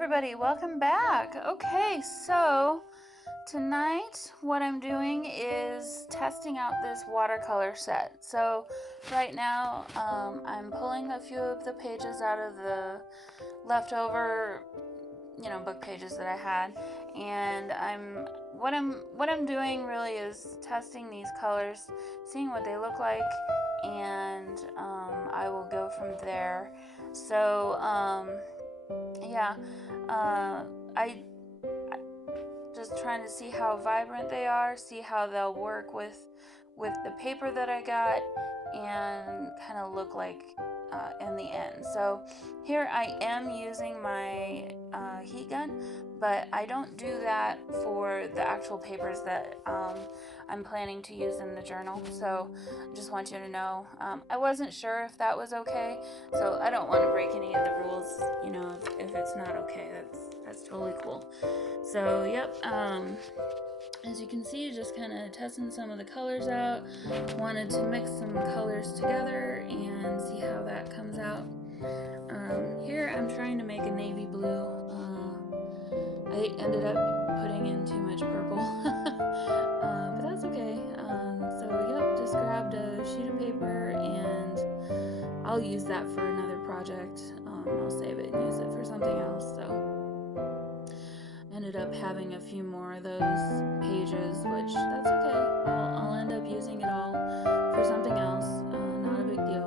everybody, welcome back. Okay, so tonight what I'm doing is testing out this watercolor set. So right now I'm pulling a few of the pages out of the leftover book pages that I had, and what I'm doing really is testing these colors, seeing what they look like, and I will go from there. So yeah, I just trying to see how vibrant they are, see how they'll work with the paper that I got, and kind of look like in the end. So here I am using my heat gun, but I don't do that for the actual papers that I'm planning to use in the journal. So I just want you to know, I wasn't sure if that was okay, so I don't want to break any of the rules. If it's not okay, that's totally cool. So yep, as you can see, just kind of testing some of the colors out. Wanted to mix some colors together and see how that comes out. Here I'm trying to make a navy blue. I ended up putting in too much purple, but that's okay. So yep, just grabbed a sheet of paper and I'll use that for another project. I'll save it and use it for something else. So ended up having a few more of those pages, which that's okay. I'll end up using it all for something else. Not a big deal.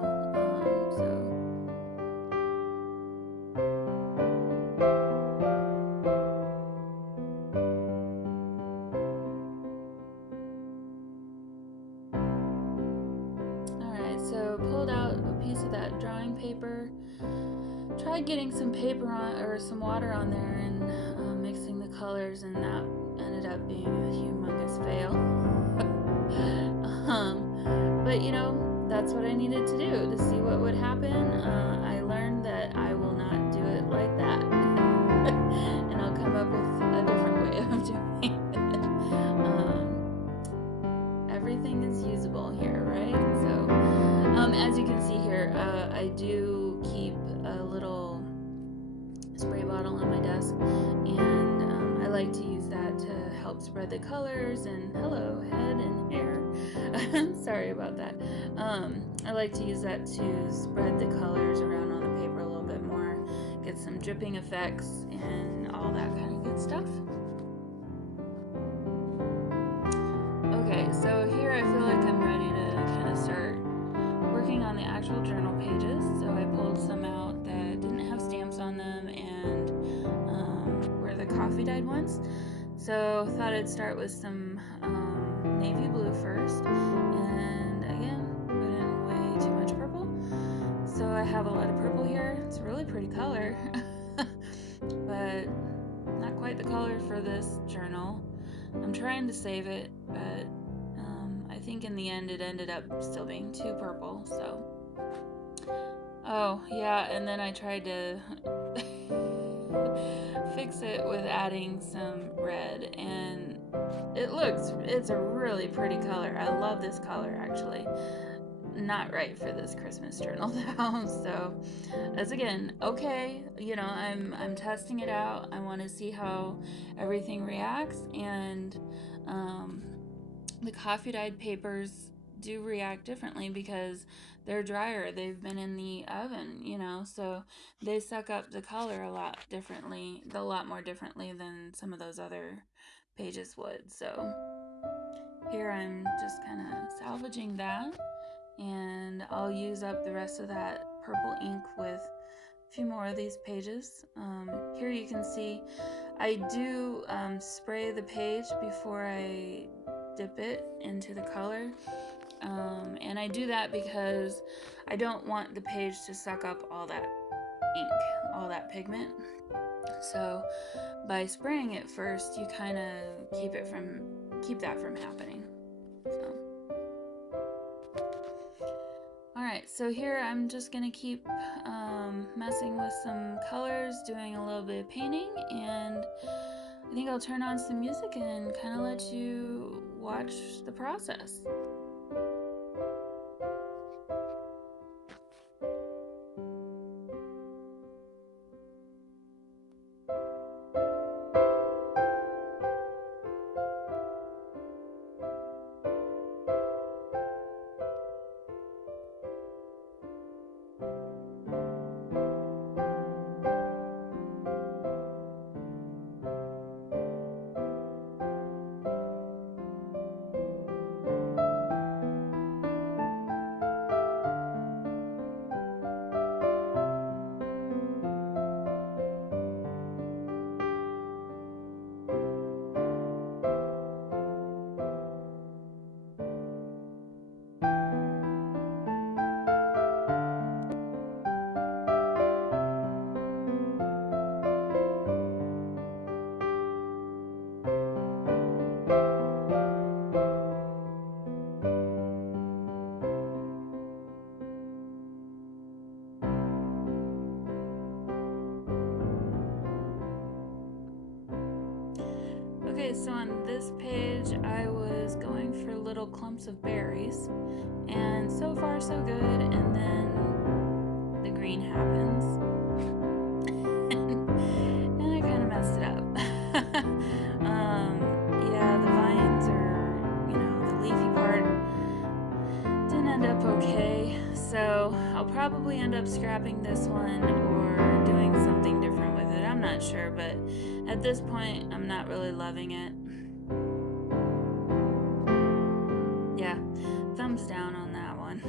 Alright, so pulled out a piece of that drawing paper. Tried getting some paper on, or some water on there, and mixing the colors, and that ended up being a humongous fail. But that's what I needed to do to see what would happen. I learned that I will not do it like that, and I'll come up with a different way of doing it. Everything is usable here, right? So, as you can see here, I do keep a little spray bottle on my desk, and I like to use that to help spread the colors. And hello, head and hair. Sorry about that. I like to use that to spread the colors around on the paper a little bit more, get some dripping effects and all that kind of good stuff. Okay, so here I feel like I'm ready to kind of start working on the actual journal pages. So I pulled some out that didn't have stamps on them and were the coffee dyed ones. So thought I'd start with some navy blue first, and again put in way too much purple. So I have a lot of purple here. It's a really pretty color, but not quite the color for this journal. I'm trying to save it, but I think in the end it ended up still being too purple. So oh yeah, and then I tried to fix it with adding some red, and it's a really pretty color. I love this color, actually. Not right for this Christmas journal though. So as again, okay, I'm testing it out. I want to see how everything reacts, and the coffee dyed papers do react differently because they're drier. They've been in the oven, so they suck up the color a lot more differently than some of those other pages would. So here I'm just kind of salvaging that, and I'll use up the rest of that purple ink with a few more of these pages. Here you can see I do spray the page before I dip it into the color, and I do that because I don't want the page to suck up all that ink, all that pigment. So by spraying it first, you kind of keep that from happening. So alright, so here I'm just gonna keep messing with some colors, doing a little bit of painting, and I think I'll turn on some music and kind of let you watch the process. Okay, so on this page I was going for little clumps of berries, and so far so good, and then the green happens, and I kind of messed it up. Yeah, the vines are, the leafy part didn't end up okay, so I'll probably end up scrapping this one or doing something different with it. I'm not sure, but at this point I'm not really loving it. Yeah, thumbs down on that one.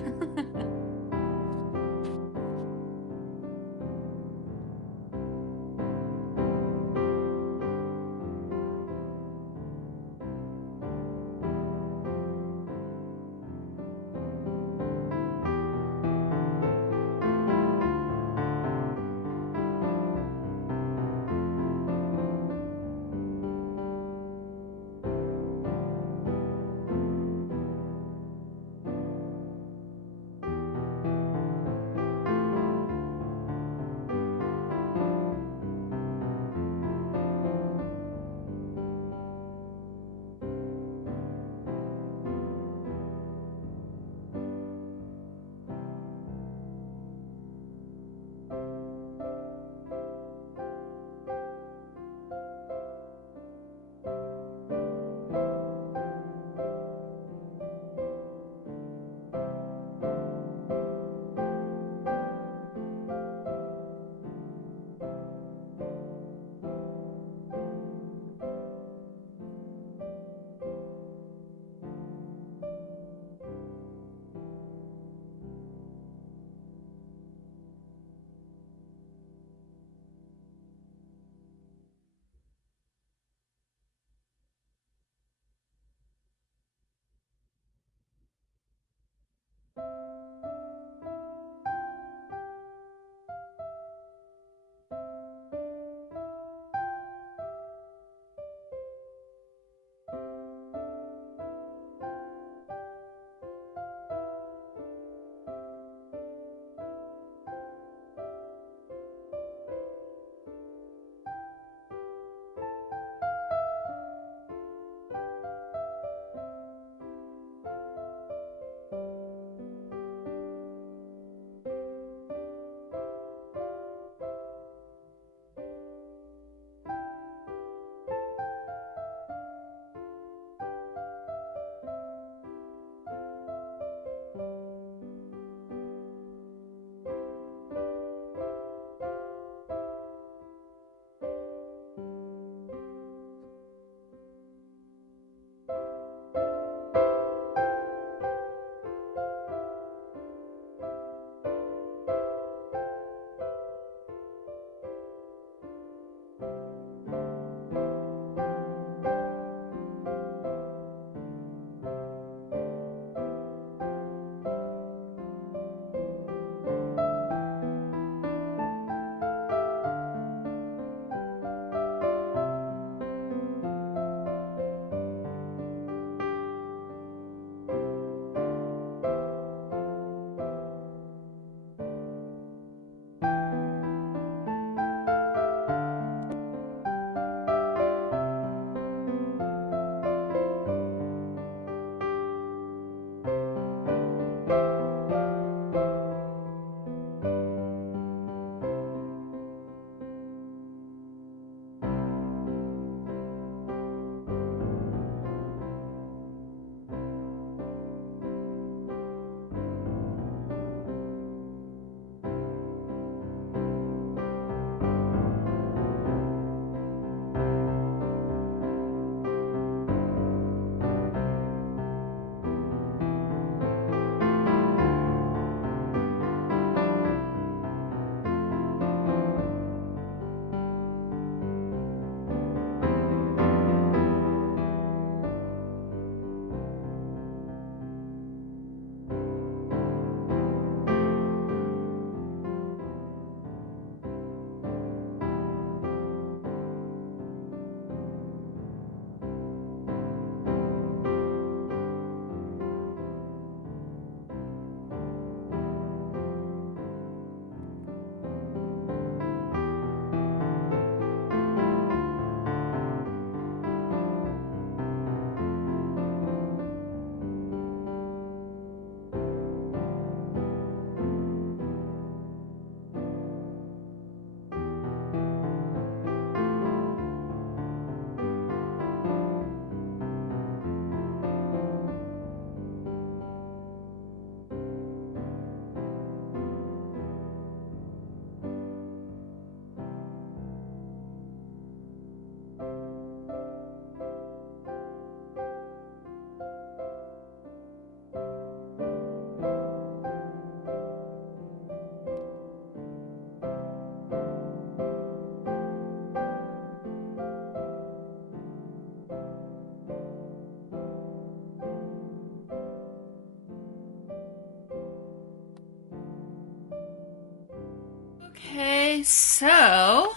Okay, so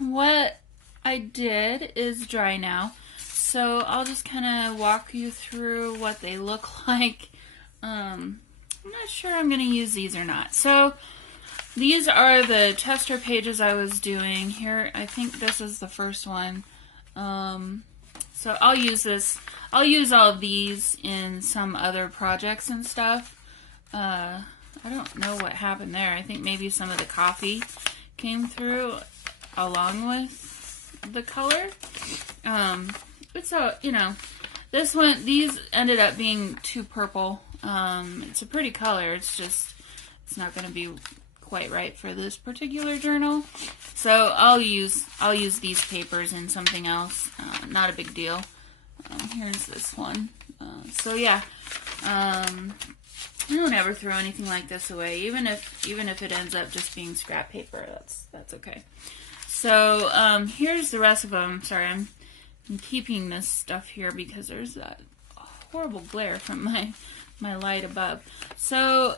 what I did is dry now. So I'll just kind of walk you through what they look like. I'm not sure I'm going to use these or not. So these are the tester pages I was doing here. I think this is the first one. So I'll use this. I'll use all of these in some other projects and stuff. I don't know what happened there. I think maybe some of the coffee came through along with the color. But so, you know, this one, these ended up being too purple. It's a pretty color. It's just, it's not going to be quite right for this particular journal. So I'll use these papers in something else. Not a big deal. Here's this one. So yeah, I don't ever throw anything like this away, even if it ends up just being scrap paper. That's okay. So here's the rest of them. Sorry, I'm keeping this stuff here because there's that horrible glare from my light above. So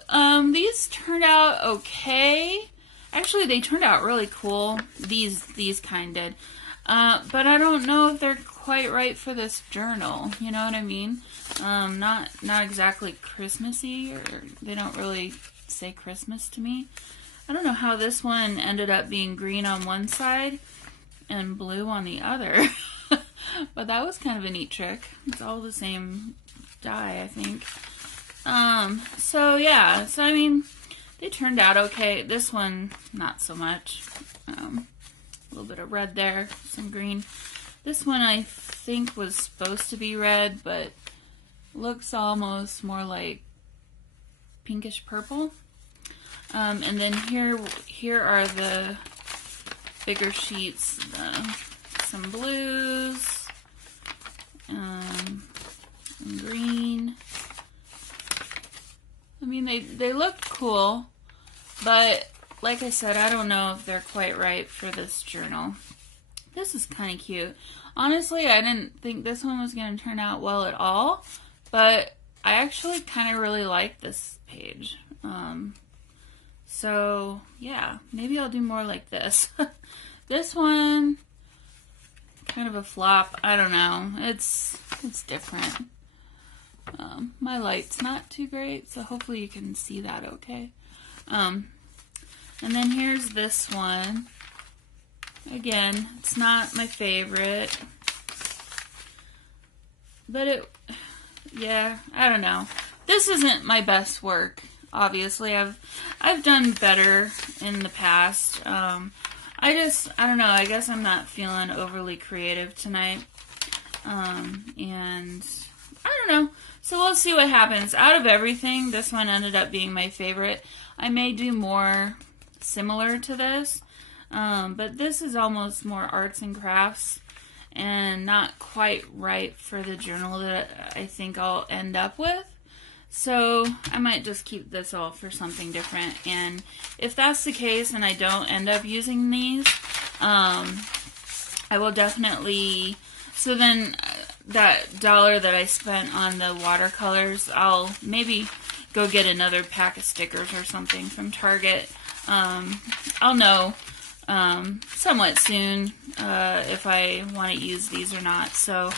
these turned out okay. Actually, they turned out really cool. These kind did. But I don't know if they're quite right for this journal. You know what I mean? Not exactly Christmassy, or they don't really say Christmas to me. I don't know how this one ended up being green on one side and blue on the other. But that was kind of a neat trick. It's all the same dye, I think. So yeah, so I mean, they turned out okay. This one, not so much. A little bit of red there, some green. This one I think was supposed to be red, but looks almost more like pinkish purple. And then here are the bigger sheets, some blues, and green. I mean, they look cool, but like I said, I don't know if they're quite right for this journal. This is kind of cute. Honestly, I didn't think this one was going to turn out well at all, but I actually kind of really like this page. So yeah, maybe I'll do more like this. This one, kind of a flop. I don't know. It's different. My light's not too great, so hopefully you can see that okay. And then here's this one. Again, it's not my favorite, but yeah, I don't know. This isn't my best work. Obviously, I've done better in the past. I don't know. I guess I'm not feeling overly creative tonight. And I don't know. So we'll see what happens. Out of everything, this one ended up being my favorite. I may do more similar to this, but this is almost more arts and crafts and not quite right for the journal that I think I'll end up with. So I might just keep this all for something different. And if that's the case and I don't end up using these, I will definitely, so then that $1 that I spent on the watercolors, I'll maybe go get another pack of stickers or something from Target. I'll know somewhat soon if I want to use these or not. So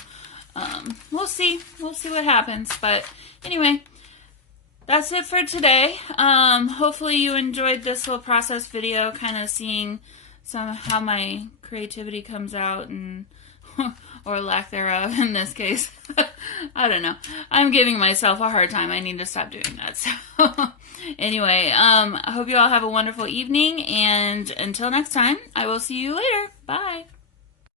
we'll see. We'll see what happens. But anyway, that's it for today. Hopefully you enjoyed this little process video, kind of seeing how my creativity comes out, and or lack thereof in this case. I don't know. I'm giving myself a hard time. I need to stop doing that. So anyway, I hope you all have a wonderful evening, and until next time, I will see you later. Bye.